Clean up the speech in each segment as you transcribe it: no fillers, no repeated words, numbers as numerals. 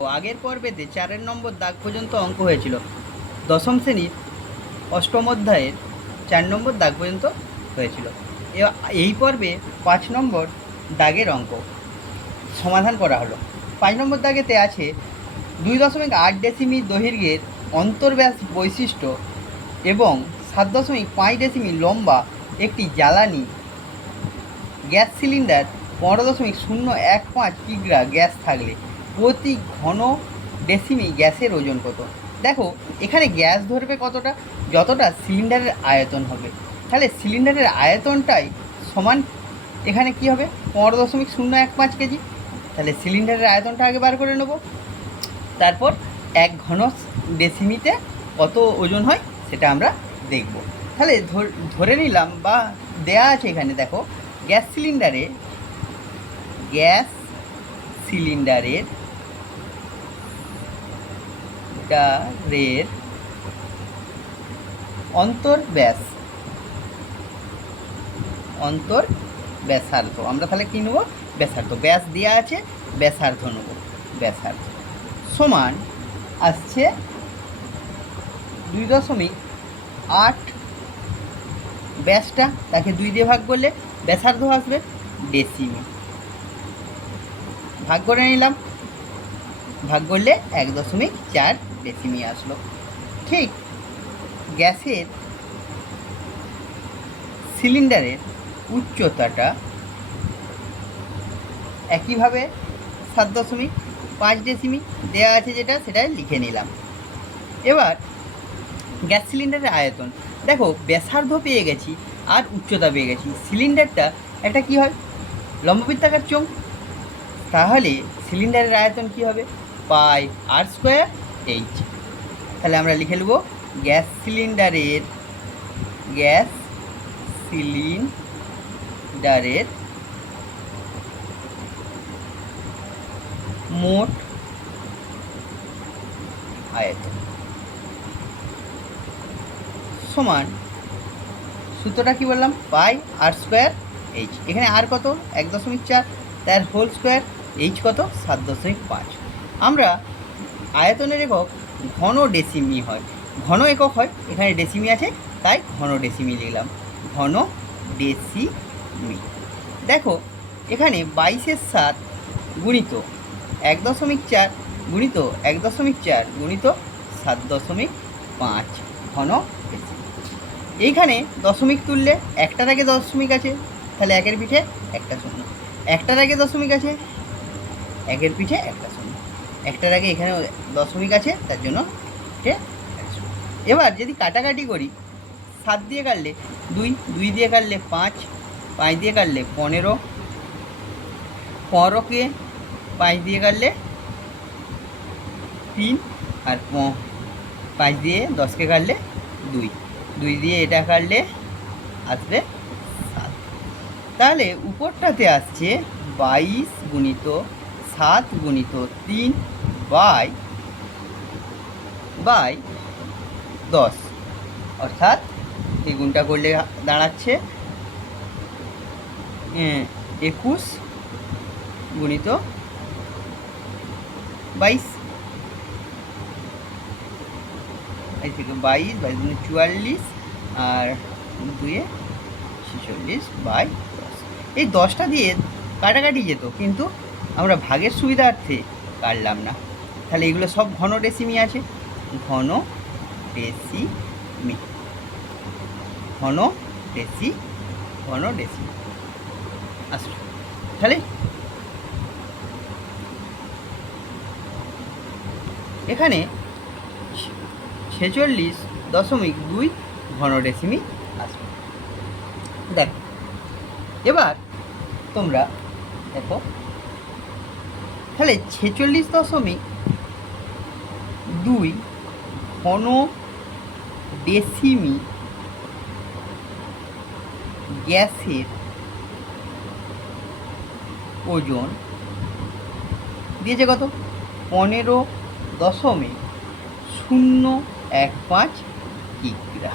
আগের পর্বেতে 4 নম্বর দাগ পর্যন্ত অঙ্ক হয়েছিল। দশম শ্রেণীর অষ্টম অধ্যায়ের 4 নম্বর দাগ পর্যন্ত হয়েছিল। এই পর্বে 5 নম্বর দাগের অঙ্ক সমাধান করা হলো। 5 নম্বর দাগেতে আছে 2.8 ডেসিমি দৈর্ঘ্যের অন্তর্ব্যাস বৈশিষ্ট্য এবং 7.5 ডেসিমি লম্বা একটি জ্বালানি গ্যাস সিলিন্ডার 15.015 কিগ্রা গ্যাস থাকলে প্রতি ঘন ডেসিমি গ্যাসের ওজন কত। দেখো এখানে গ্যাস ধরবে কতটা, যতটা সিলিন্ডারের আয়তন হবে। তাহলে সিলিন্ডারের আয়তনটাই সমান এখানে কি হবে 15.015 কেজি। তাহলে সিলিন্ডারের আয়তনটা আগে বার করে নেব, তারপর 1 ঘন ডেসিমিতে কত ওজন হয় সেটা আমরা দেখব। তাহলে ধরে নিলাম বা দেয়া আছে এখানে, দেখো গ্যাস সিলিন্ডারের অন্তর্ব্যাসার্ধ, আমরা তাহলে কী নেব, ব্যাসার্ধ। ব্যাস দেওয়া আছে, ব্যাসার্ধ নেব। ব্যাসার্ধ সমান আসছে 2.8, ব্যাসটা তাকে 2 দিয়ে ভাগ করলে ব্যাসার্ধ আসবে ডেসিমি। ভাগ করে নিলাম, ভাগ করলে 1.4 ডেসিমি আসলো। ঠিক গ্যাসের সিলিন্ডারের উচ্চতাটা একইভাবে 7.5 ডেসিমি দেওয়া আছে, যেটা সেটাই লিখে নিলাম। এবার গ্যাস সিলিন্ডারের আয়তন, দেখো ব্যাসার্ধ পেয়ে গেছি আর উচ্চতা পেয়ে গেছি। সিলিন্ডারটা একটা কি হয়, লম্ববৃত্তাকার চোঙ, তাহলে সিলিন্ডারের আয়তন কি হবে পাই আর স্কোয়ার এইচ। তাহলে আমরা লিখে নেব গ্যাস সিলিন্ডারের মোট আয়তন সমান, সূত্রটা কি বললাম, পাই আর স্কোয়ার এইচ। এখানে আর কত 1.4, তার হোল স্কোয়ার, এইচ কত 7.5। আমরা আয়তনের একক ঘন ডেসিমি হয়, ঘন একক হয়, এখানে ডেসিমি আছে তাই ঘন ডেসিমি লিখলাম, ঘন ডেসিমি। দেখো এখানে 22/7 গুণিত 1.4 গুণিত 1.4 গুণিত 7.5 ঘন ডেসিমি। এইখানে দশমিক তুললে একটার আগে দশমিক আছে, তাহলে একের পিঠে একটা শূন্য, একটার আগে দশমিক আছে, একের পিঠে একটা শূন্য, একটার আগে এখানে দশমিক আছে তার জন্য পিঠে একটা শূন্য। এবার যদি কাটাকাটি করি, 7 দিয়ে কাটলে 2, 2 দিয়ে কাটলে 5, 5 দিয়ে কাটলে 15, 15কে 5 দিয়ে কাটলে 3, আর 5 দিয়ে 10কে কাটলে 2, 2 দিয়ে এটা কাটলে আসবে 7। তাহলে উপরটাতে আসছে 22 গুণিত 7 গুণিত 3 বাই 10, অর্থাৎ এই গুণটা করলে দাঁড়াচ্ছে 21 গুণিত 22, 22 গুণে 44 আর 2 46 বাই 10। এই 10টা দিয়ে কাটাকাটি যেত, কিন্তু আমরা ভাগের সুবিধার্থে কাটলাম না। তাহলে এগুলো সব ঘন ডেসিমি আছে, ঘন ডেসিমি আসলে। তাহলে এখানে 46.2 ঘন ডেসিমি আসবে। দেখো এবার তোমরা দেখো, তাহলে 46.2 ঘন ডেসিমি গ্যাসের ওজন দিয়েছে কত, 15.015 কিগ্রা,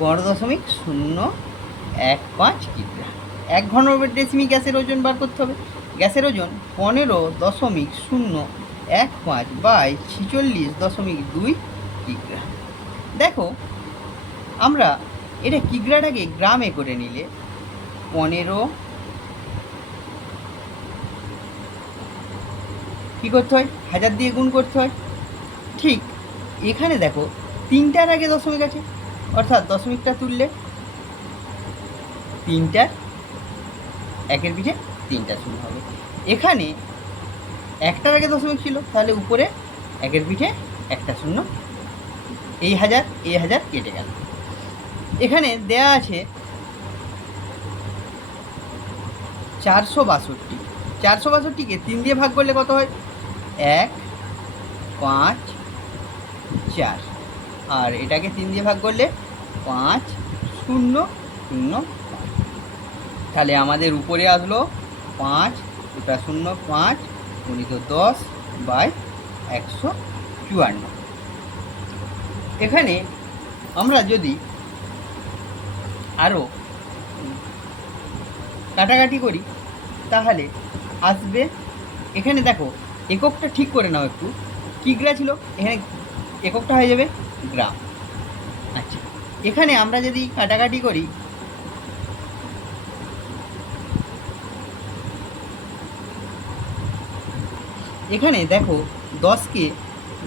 15.015 কিগ্রা। 1 ঘন ডেসিমি গ্যাসের ওজন বার করতে হবে। গ্যাসের ওজন 15.015 15/46.2 কিগ্রা। দেখো আমরা এটা কিগ্রাটাকে গ্রামে করে নিলে 15 কী করতে হয়, 1000 দিয়ে গুণ করতে হয়। ঠিক এখানে দেখো 3টার আগে দশমিক আছে, অর্থাৎ দশমিকটা তুললে 3টার একের পিঠে 3টা শূন্য হবে। এখানে 1টার আগে দশমিক ছিল, তাহলে উপরে একের পিঠে 1টা শূন্য, এই 1000 কেটে গেল। এখানে দেয়া আছে 462, 462কে 3 দিয়ে ভাগ করলে কত হয়, 1, 5, 4, আর এটাকে 3 দিয়ে ভাগ করলে 5, 0, 0, 5। তাহলে আমাদের উপরে আসলো 5, 2টা 0, 5 গুণিত 10/154। এখানে আমরা যদি আরও কাটাকাটি করি তাহলে আসবে, এখানে দেখো এককটা ঠিক করে নাও একটু, কিগ্রা ছিল, এখানে এককটা হয়ে যাবে গ্রাম। আচ্ছা, এখানে আমরা যদি কাটাকাটি করি এখানে দেখো 10কে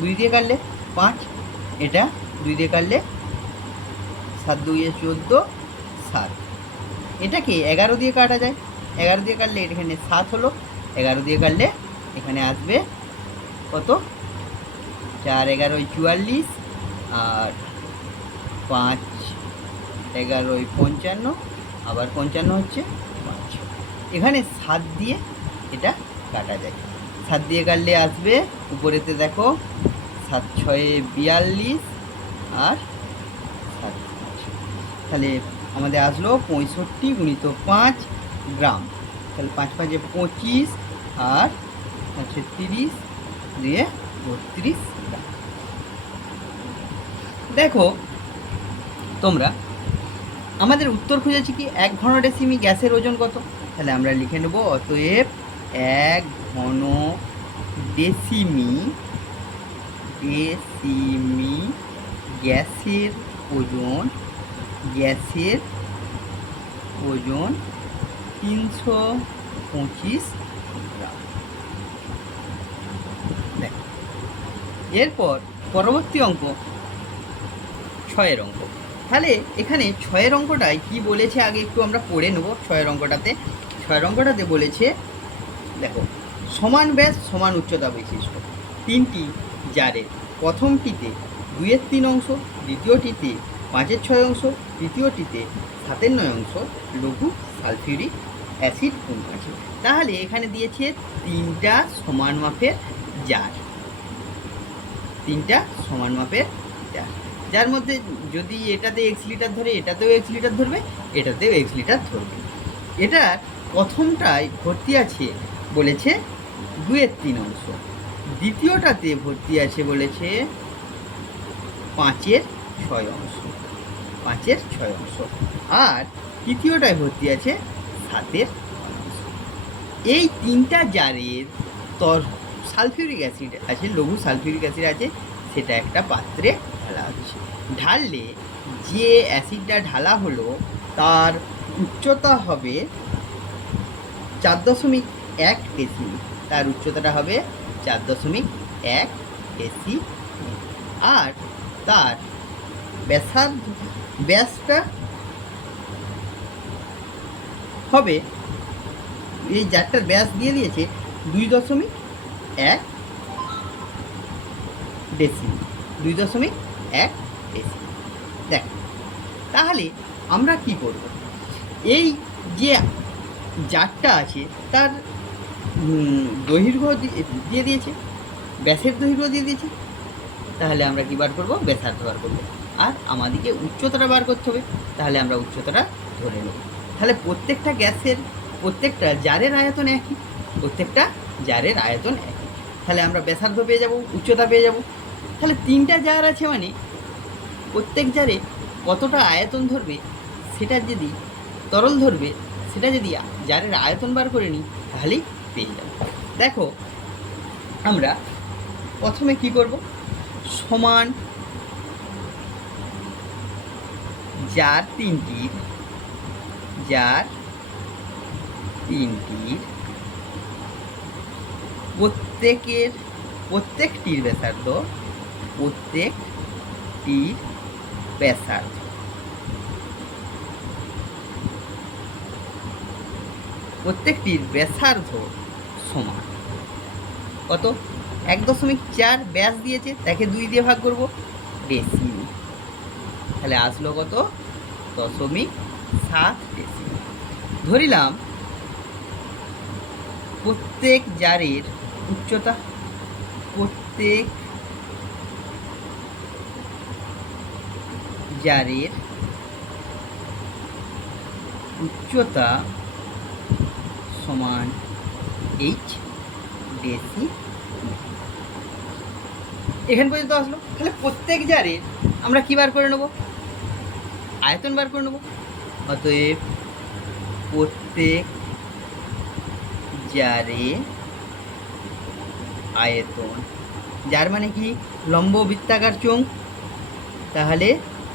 2 দিয়ে কাটলে 5, এটা 2 দিয়ে কাটলে 7 2 14, 7। এটাকে 11 দিয়ে কাটা যায়, 11 দিয়ে কাটলে এখানে 7 হলো, 11 দিয়ে কাটলে এখানে আসবে কত, 4 11 44, আর 5 11 55, আবার 55 হচ্ছে 5। এখানে 7 দিয়ে এটা কাটা যায়, 7 দিয়ে কাটলে আসবে উপরেতে দেখো 7 6 42, আর 7 5, তাহলে আমাদের আসলো 65 গুণিত 5 গ্রাম। তাহলে 5 5 25, আর হচ্ছে 30 দিয়ে 32 গ্রাম। দেখো তোমরা আমাদের উত্তর খুঁজেছি কি, 1 ঘন ডেসিমি গ্যাসের ওজন কত। তাহলে আমরা লিখে নেব, অতএব 1 ঘন ডেসিমি গ্যাসের ওজন 325 গ্রাম। দেখো এরপর পরবর্তী অঙ্ক 6এর অঙ্ক। তাহলে এখানে 6এর অঙ্কটায় কি বলেছে আগে একটু আমরা পড়ে নেব। 6এর অঙ্কটাতে বলেছে দেখো, সমান ব্যাস সমান উচ্চতা বিশিষ্ট 3টি জারের প্রথমটিতে 2/3 অংশ, দ্বিতীয়টিতে 5/6 অংশ, তৃতীয়টিতে 7/9 অংশ লঘু সালফিউরিক অ্যাসিড পূর্ণ আছে। তাহলে এখানে দিয়েছে 3টা সমান মাপের জার, 3টা সমান মাপের জার, যার মধ্যে যদি এটাতে x লিটার ধরে, এটাতেও x লিটার ধরবে, এটাতেও x লিটার ধরবে। এটা প্রথমটায় ভর্তি আছে বলেছে 2/3 অংশ, দ্বিতীয়টাতে ভর্তি আছে বলেছে 5/6 অংশ, 5/6 অংশ, আর তৃতীয়টায় ভর্তি আছে 7/9 অংশ। এই 3টা জারের সালফিউরিক অ্যাসিড আছে, লঘু সালফিউরিক অ্যাসিড আছে, সেটা একটা পাত্রে ঢালা হচ্ছে। ঢাললে যে অ্যাসিডটা ঢালা হলো তার উচ্চতা হবে 4.1 ডেসিমিল, তার উচ্চতাটা হবে 4.1 ডেসিমিল, আর তার ব্যাসটা হবে, এই জারটার ব্যাস দিয়ে দিয়েছে 2.1 ডেসিমিল, 2.1 ডেসিমিল। দেখ তাহলে আমরা কি করব, এই যে জারটা আছে তার দৈর্ঘ্য দিয়ে দিয়েছে, ব্যাসের দৈর্ঘ্য দিয়ে দিয়েছে, তাহলে আমরা কি বার করব, ব্যাসার্ধ বার করব, আর আমাদেরকে উচ্চতাটা বার করতে হবে, তাহলে আমরা উচ্চতাটা ধরে নেব। তাহলে প্রত্যেকটা জারের আয়তন একই, তাহলে আমরা ব্যাসার্ধ পেয়ে যাব, উচ্চতা পেয়ে যাব। তাহলে 3টা জার আছে মানে প্রত্যেক জারে কতটা আয়তন ধরবে, সেটা যদি তরল ধরবে, সেটা যদি জারের আয়তন বার করে নিই তাহলেই পেয়ে যাব। দেখো আমরা প্রথমে কি করব, সমান জার তিনটির প্রত্যেকটির ব্যাসার্ধ সমান কত, 1.4 ব্যাস দিয়েছে, তাকে 2 দিয়ে ভাগ করব, ডেসিমি। তাহলে আসলো কত, 0.7 ডেসিমি। ধরিলাম প্রত্যেক জারের উচ্চতা, সমান h ডেসি। এখান পর্যন্ত আসলো। তাহলে প্রত্যেক জারের আমরা কি বার করে নেব, আয়তন বার করে নেব। অতএব প্রত্যেক জারে আয়তন, যার মানে কি লম্ব বৃত্তাকার চোঙ, তাহলে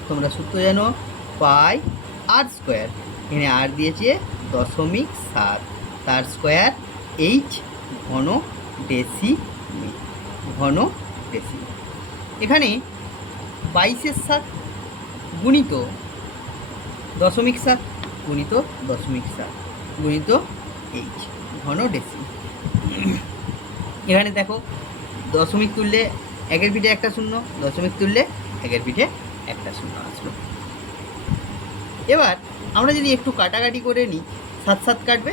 তোমরা সূত্র জানো পাই আর স্কোয়ার, এখানে আর দিয়েছে 0.7, তার স্কোয়ার এইচ ঘন ডেসিমি। এখানে 22/7 গুণিত 0.7 গুণিত এইচ ঘন ডেসিমি। এখানে দেখো দশমিক তুললে একের পিঠে একটা শূন্য, দশমিক তুললে একের পিঠে একটা শূন্য আসলো। এবার আমরা যদি একটু কাটাকাটি করে নিই, 7 কাটবে,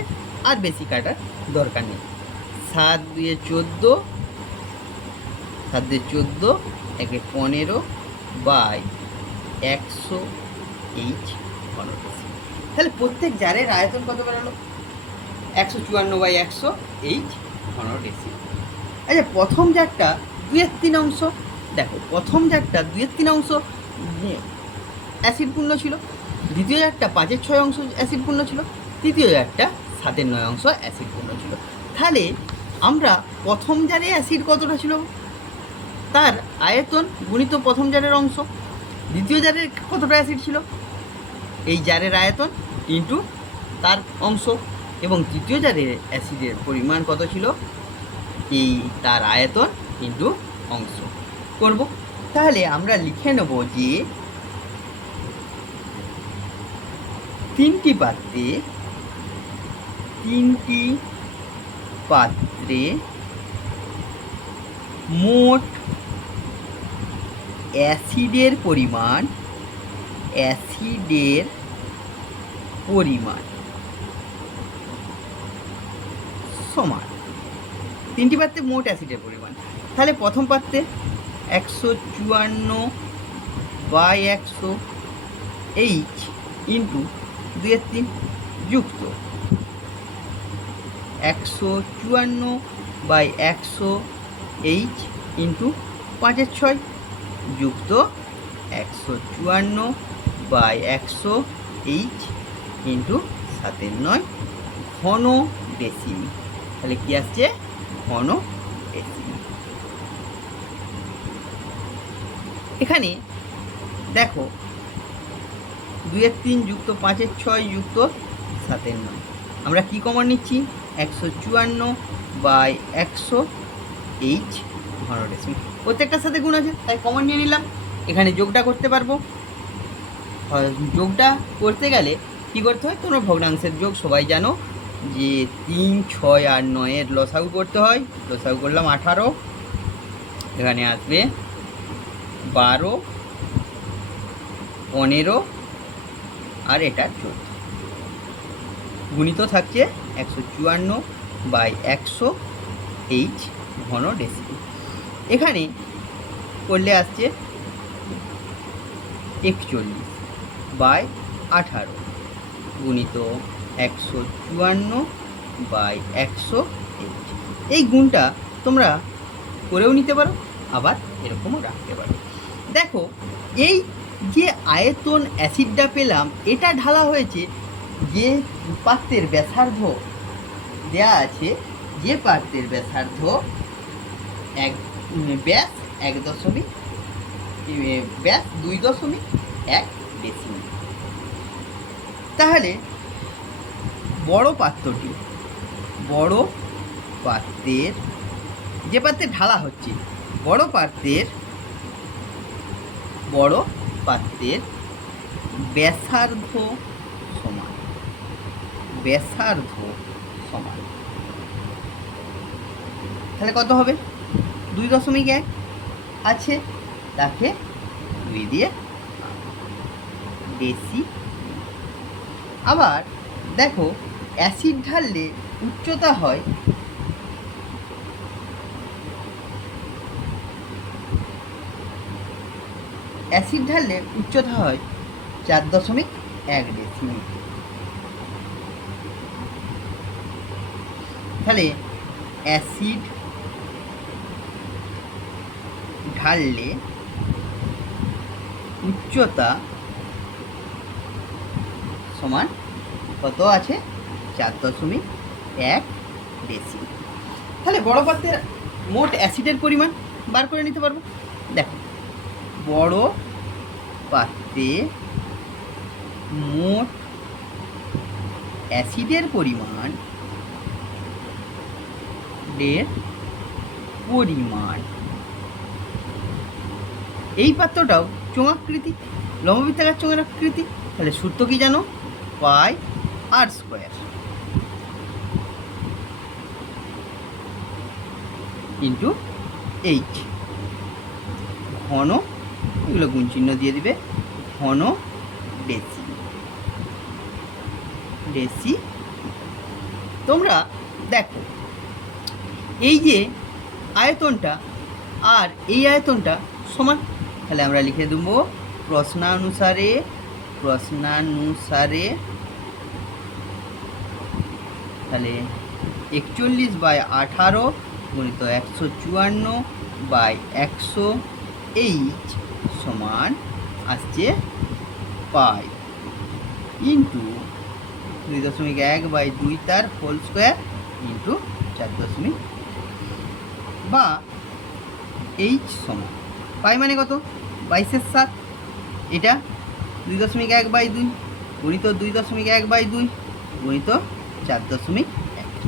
আর বেশি কাটার দরকার নেই। 7 2 14, 1 15 বাই 100 এইচ ঘন ডেসিমি। তাহলে প্রত্যেক জারের আয়তন কত বেরোলো, 154/100 এইচ ঘন ডেসিমি। আচ্ছা, প্রথম জারটা 2/3 অংশ, দেখো প্রথম জারটা 2/3 অংশ অ্যাসিডপূর্ণ ছিল, দ্বিতীয় জারটা 5/6 অংশ অ্যাসিডপূর্ণ ছিল, তৃতীয় জারটা 7/9 অংশ অ্যাসিডপূর্ণ ছিল। তাহলে আমরা প্রথম জারে অ্যাসিড কতটা ছিল, তার আয়তন গুণিত প্রথম জারের অংশ, দ্বিতীয় জারের কতটা অ্যাসিড ছিল, এই জারের আয়তন ইন্টু তার অংশ, এবং তৃতীয় জারের অ্যাসিডের পরিমাণ কত ছিল, এই তার আয়তন ইন্টু অংশ করব। তাহলে আমরা লিখে নেব যে তিনটি পাত্রে মোট অ্যাসিডের পরিমাণ সমান, তিনটি পাত্রে মোট অ্যাসিডের পরিমাণ। তাহলে প্রথম পাত্রে 154/100 এইচ ইন্টু 2/3 যুক্ত 154/100 এইচ ইন্টু 5/6 যুক্ত 154/100 এইচ ইন্টু 7/9 ঘন ডেসিমি। তাহলে কি আসছে, ঘন ডেসিমি। এখানে দেখো 2/3 যুক্ত 5/6 যুক্ত 7/9, আমরা কি কমন নিচ্ছি, 154/100 এইচ ঘন ডেসিমি। প্রত্যেকটার সাথে গুণ আছে, তাই কমন নিয়ে নিলাম। এখানে যোগটা করতে পারবো। যোগটা করতে গেলে কী করতে হয়, তোমরা ভগ্নাংশের যোগ সবাই জানো যে 3, 6 আর 9-এর লসাগু করতে হয়। লসাগু করলাম 18, এখানে আসবে 12, 15 আর এটা 14, গুণিত থাকছে 154/100 এইচ ঘন ডেসিমি। এখানে করলে আসছে 41/18 গুণিত 154/100 এইচ। এই গুণটা তোমরা করেও নিতে পারো, আবার এরকমও রাখতে পারো। দেখো, এই যে আয়তন অ্যাসিডটা পেলাম, এটা ঢালা হয়েছে যে পাত্রের ব্যাসার্ধ দেয়া আছে, যে পাত্রের ব্যাসার্ধ ব্যাস 2.1 ডেসিমিল। তাহলে বড় পাত্রের যে পাত্রে ঢালা হচ্ছে বড় পাত্রের ব্যাসার্ধ সমান তাহলে কত হবে? 2.1 আছে, তাকে 2 দিয়ে ডেসি। আবার দেখো অ্যাসিড ঢাললে উচ্চতা হয় 4.1 ডেসিমিল। তাহলে অ্যাসিড ঢাললে উচ্চতা সমান কত আছে? 4.1 ডেসিমিল। তাহলে বড় পাত্রের মোট অ্যাসিডের পরিমাণ বার করে নিতে পারবো। দেখো বড় পাত্রে মোট অ্যাসিডের পরিমাণ এই পাত্রটাও চোঙাকৃতি, লম্ববৃত্তাকার চোঙাকৃতি। তাহলে সূত্র কি জানো? পাই আর স্কোয়ার ইন্টু এইচ। ঘন, এগুলো গুণ চিহ্ন দিয়ে দিবে, ঘন ডেসি। তোমরা দেখো এই যে আয়তনটা আর এই আয়তনটা সমান, তাহলে আমরা লিখে দেবো প্রশ্নানুসারে তাহলে 41/18 গুণিত 154/100 এইচ সমান আসছে পাই ইন্টু 2.1/2 তার হোল স্কোয়ার ইন্টু 4 বা এইচ সমান পাই মানে কত? 22/7। এটা 2.1/2 গুণিত 2.1/2 গুণিত 4.1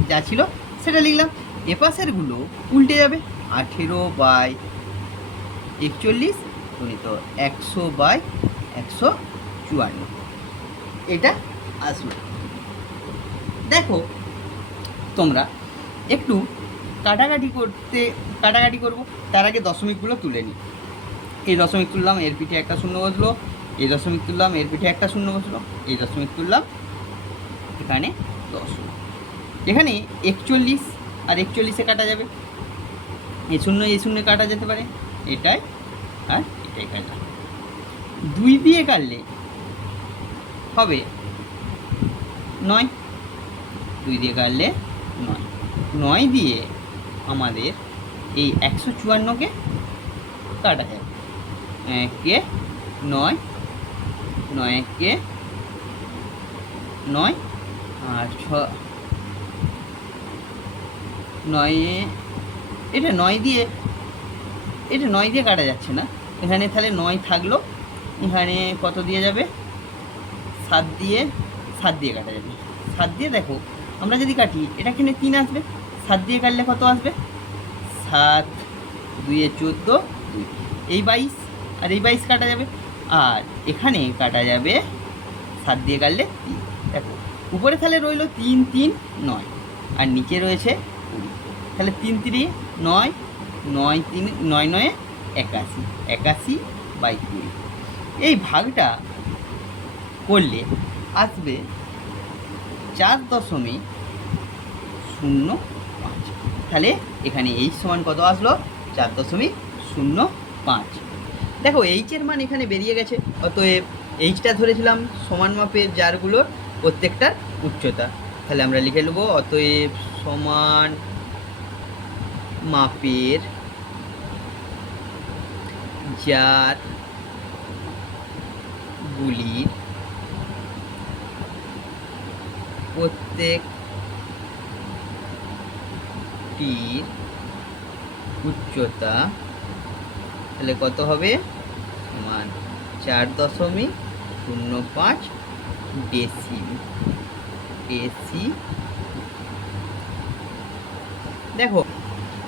যা ছিল সেটা লিখলাম। এপাশেরগুলো উল্টে যাবে, 18/41 গুণিত 100/154 এটা আসবে। দেখো তোমরা একটু কাটাকাটি করবো, তার আগে দশমিকগুলো তুলে নিই। এই দশমিক তুললাম, এর পিঠে একটা শূন্য বসলো, এই দশমিক তুললাম, এর পিঠে একটা শূন্য বসলো, এই দশমিক তুললাম, এখানে 10। এখানে 41 আর 41-এ কাটা যাবে, এই শূন্য কাটা যেতে পারে, এটাই আর এটাই কাটা। 2 দিয়ে কাটলে হবে 9, 2 দিয়ে কাটলে 9। 9 দিয়ে আমাদের এই 154-কে কাটা যাবে। 1-কে 9, 9-কে 9 আর 9 এটা 9 দিয়ে কাটা যাচ্ছে না, এখানে তাহলে 9 থাকলো, এখানে কত দিয়ে যাবে? 7 দিয়ে কাটা যাবে। 7 দিয়ে দেখো আমরা যদি কাটি, এটা এখানে 3 আসবে, 7 দিয়ে কাটলে কত আসবে? 7 2 14, 2 এই 22 আর এই 22 কাটা যাবে, আর এখানে কাটা যাবে 7 দিয়ে কাটলে 3। দেখো উপরে তাহলে রইল 3 3 9 আর নিচে রয়েছে 20। তাহলে 3 3 9, 9 3 9 9 81, 81/20। এই ভাগটা করলে আসবে 4.05। তাহলে এখানে এইচ সমান কত আসলো? 4.05। দেখো এইচের মান এখানে বেরিয়ে গেছে, অতএব এইচটা ধরেছিলাম সমান মাপের জারগুলোর প্রত্যেকটার উচ্চতা। তাহলে আমরা লিখে নেব অতএব সমান মাপের জারগুলির প্রত্যেকটির উচ্চতা তাহলে কত হবে সমান 4.05 ডেসি। দেখো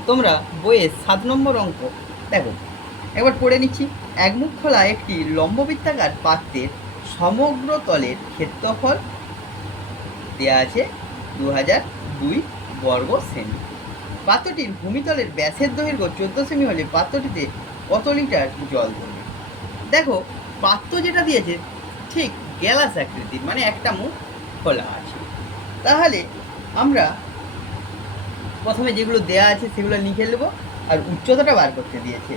তোমরা বইয়ের 7 নম্বর অঙ্ক দেখো একবার পড়ে নিচ্ছি। একমুখ খোলা একটি লম্ববৃত্তাকার পাত্রের সমগ্র তলের ক্ষেত্রফল দেওয়া আছে 2002 বর্গ সেমি। পাত্রটির ভূমিতলের ব্যাসের দৈর্ঘ্য 14 সেমি হলে পাত্রটিতে কত লিটার জল ধরবে। দেখো পাত্র যেটা দিয়েছে ঠিক গ্যালাস আকৃতির, মানে একটা মুখ খোলা আছে। তাহলে আমরা প্রথমে যেগুলো দেয়া আছে সেগুলো লিখে নেব, আর উচ্চতাটা বার করতে দিয়েছে।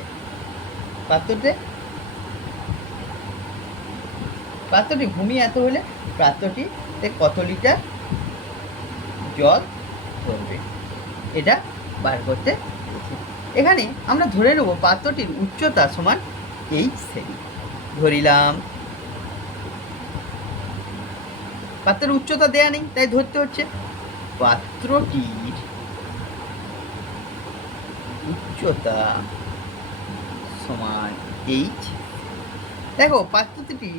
পাত্রটি ভূমি এত হলে পাত্রটিতে কত লিটার জল ধরবে, এটা বার করতে দিয়েছে। এখানে আমরা ধরে নেব পাত্রটির উচ্চতা সমান 8 সেমি ধরিলাম। পাত্রের উচ্চতা দেয়া নেই, তাই ধরতে হচ্ছে পাত্রটির উচ্চতা সমান 8। দেখো পাত্রটি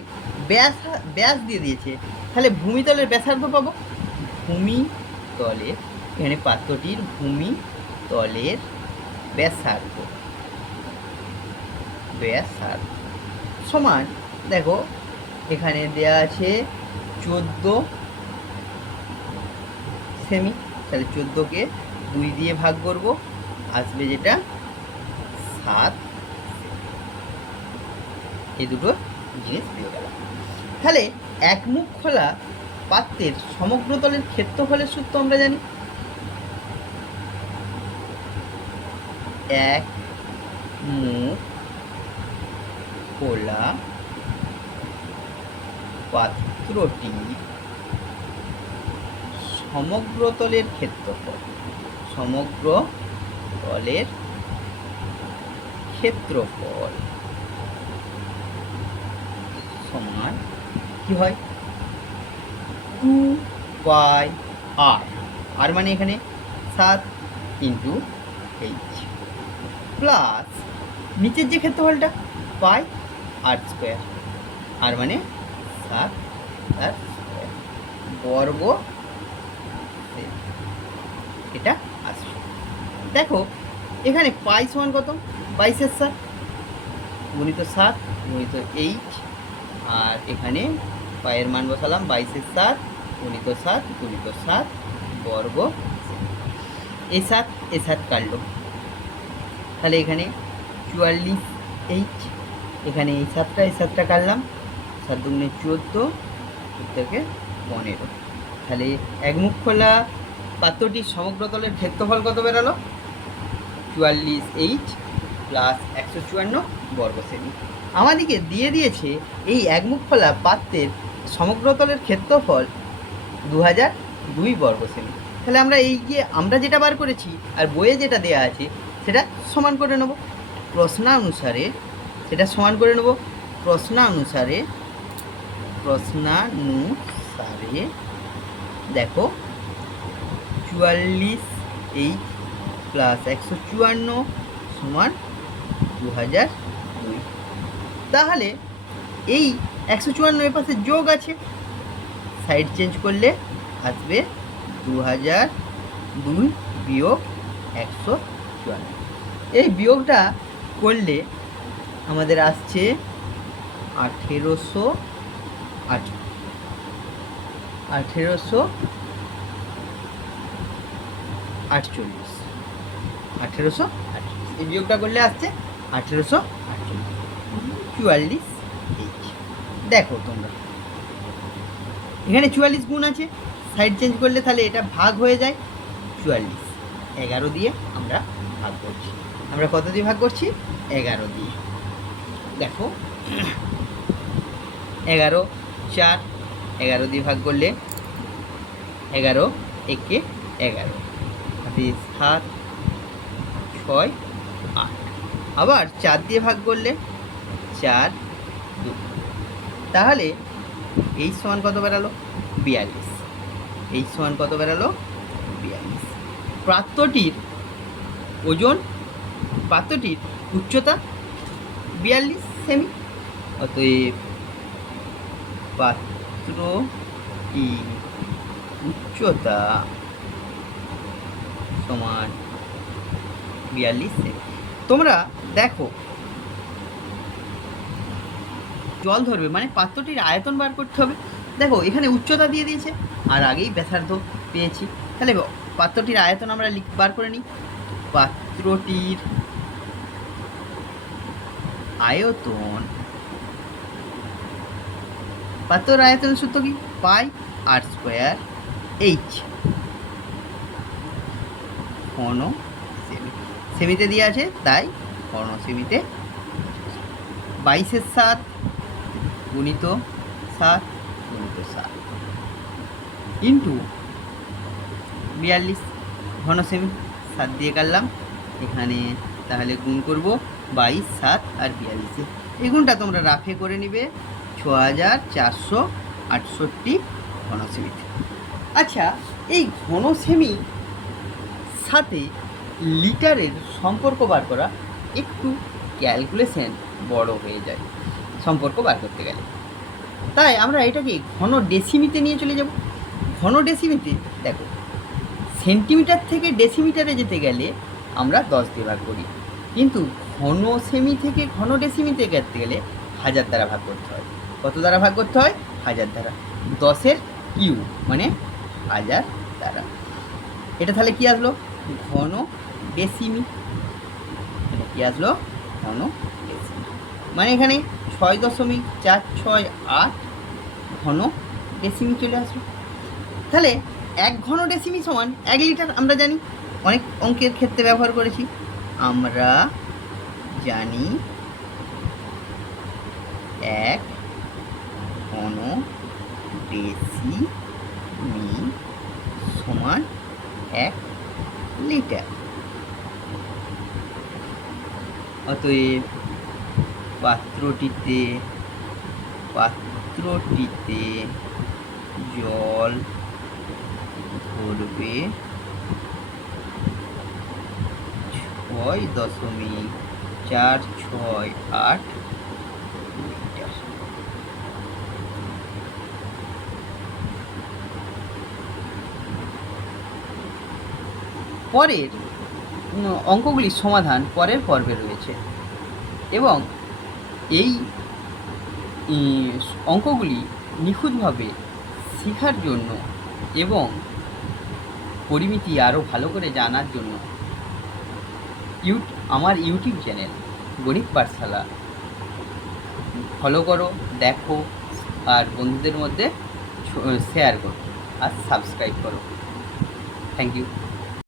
ব্যাস দিয়ে দিয়েছে, তাহলে ভূমিতলের ব্যাসার্ধ পাবো। ভূমিতলের এখানে পাত্রটির ভূমিতলের ব্যাসার্ধ সমান, দেখো এখানে দেয়া আছে 14 সেমি, তাহলে 14কে 2 দিয়ে ভাগ করব, আসবে যেটা 7। এই দুটো জিনিস পেয়ে গেল। তাহলে এক মুখ খোলা পাত্রের সমগ্র তলের ক্ষেত্রফলের সূত্র আমরা জানি। এক মুখ খোলা পাত্রটির সমগ্র তলের ক্ষেত্রফল সমান কি হয় 2πr, আর মানে এখানে 7 ইন্টু h প্লাস নিচের যে ক্ষেত্রফলটা পাই r স্কোয়ার, আর মানে 7 তার স্কোয়ার বর্গ, এটা আসবে। দেখো এখানে পাই সমান কত, 22/7 গুণিত 7 গুণিত h, আর এখানে পায়ের মান বসালাম 22/7 গুণিত 7 গুণিত 7 বর্গ। এই 7 কাটলো, তাহলে এখানে 44h, এখানে এই 7টা কাটলাম, 7 দুগুণে 14 থেকে 15। তাহলে একমুখ খোলা পাত্রটির সমগ্র তলের ক্ষেত্রফল কত বেরালো 44h প্লাস 154 বর্গ সেমি। আমাদেরকে দিয়ে দিয়েছে এই একমুখ খোলা পাত্রের সমগ্র তলের ক্ষেত্রফল 2002 বর্গ সেমি। তাহলে আমরা আমরা যেটা বার করেছি আর বইয়ে যেটা দেয়া আছে সেটা সমান করে নেব প্রশ্নানুসারে। দেখো 44h প্লাস 154 সমান 2002। তাহলে এই 154 এর পাশে যোগ আছে, সাইড চেঞ্জ করলে আসবে 2002 বিয়োগ 154। এই বিয়োগটা করলে আমাদের আসছে 1848। এই বিয়োগটা করলে আসছে 1848 দেখো তোমরা এখানে 44 গুণ আছে, সাইড চেঞ্জ করলে তাহলে এটা ভাগ হয়ে যায় 44। 11 দিয়ে আমরা ভাগ করছি। আমরা কত দিয়ে ভাগ করছি 11 দিয়ে। দেখো 11 4, 11 দিয়ে ভাগ করলে 11 একে 11, 7 6 8, আবার 4 দিয়ে ভাগ করলে 4 2। তাহলে এই সমান কত বেরালো 42। এই সমান কত বেরালো 42। পাত্রটির ওজন পাত্রটির উচ্চতা 42 সেমি। অতএব পাত্রটির উচ্চতা সমান 42 সেমি। তোমরা দেখো, জল ধরবে মানে পাত্রটির আয়তন বার করতে হবে। দেখো এখানে উচ্চতা দিয়ে দিয়েছে আর আগেই ব্যাসার্ধ পেয়েছি, তাহলে পাত্রটির আয়তন আমরা বার করে নিই। পাত্রটির আয়তন, পাত্রের আয়তনের সূত্র কি? পাই আর স্কোয়ার এইচ, ঘন সেমি। সেমিতে দিয়ে আছে তাই ঘন সেমিতে 22/7 গুণিত 7 গুণিত 7 ইন্টু 42 ঘন সেমি। 7 দিয়ে কাটলাম, এখানে তাহলে গুণ করব 22, 7 আর 42। এই গুণটা তোমরা রাফে করে নিবে 6468 ঘন সেমিতে। আচ্ছা, এই ঘন সেমি সাথে লিটারের সম্পর্ক বার করা একটু ক্যালকুলেশন বড় হয়ে যায় সম্পর্ক বার করতে গেলে, তাই আমরা এটাকে ঘন ডেসিমিতে নিয়ে চলে যাব। ঘন ডেসিমিতে দেখো, সেন্টিমিটার থেকে ডেসিমিটারে যেতে গেলে আমরা 10 দিয়ে ভাগ করি, কিন্তু ঘন সেমি থেকে ঘন ডেসিমিতে যেতে গেলে 1000 দ্বারা ভাগ করতে হয়। কত দ্বারা ভাগ করতে হয়? 1000 দ্বারা। 10-এর কিউ মানে 1000 দ্বারা। এটা তাহলে কি আসলো? ঘন ডেসিমি। এটা কি আসলো? ঘন ডেসিমি। মানে এখানে 6.468 ঘন ডেসিমি চলে আসলো। তাহলে 1 ঘন ডেসিমি সমান 1 লিটার। আমরা জানি, অনেক অঙ্কের ক্ষেত্রে ব্যবহার করেছি। আমরা জানি 1 ঘন ডেসিমি সমান 1 লিটার। অতএব পাত্রটিতে জল ধরবে 6.468 লিটার। পরের অঙ্কগুলির সমাধান পরের পর্বে রয়েছে, এবং এই অঙ্কগুলি নিখুঁতভাবে শেখার জন্য এবং পরিমিতি আরও ভালো করে জানার জন্য আমার ইউটিউব চ্যানেল গণিত পাঠশালা ফলো করো, দেখো, আর বন্ধুদের মধ্যে শেয়ার করো আর সাবস্ক্রাইব করো। Thank you.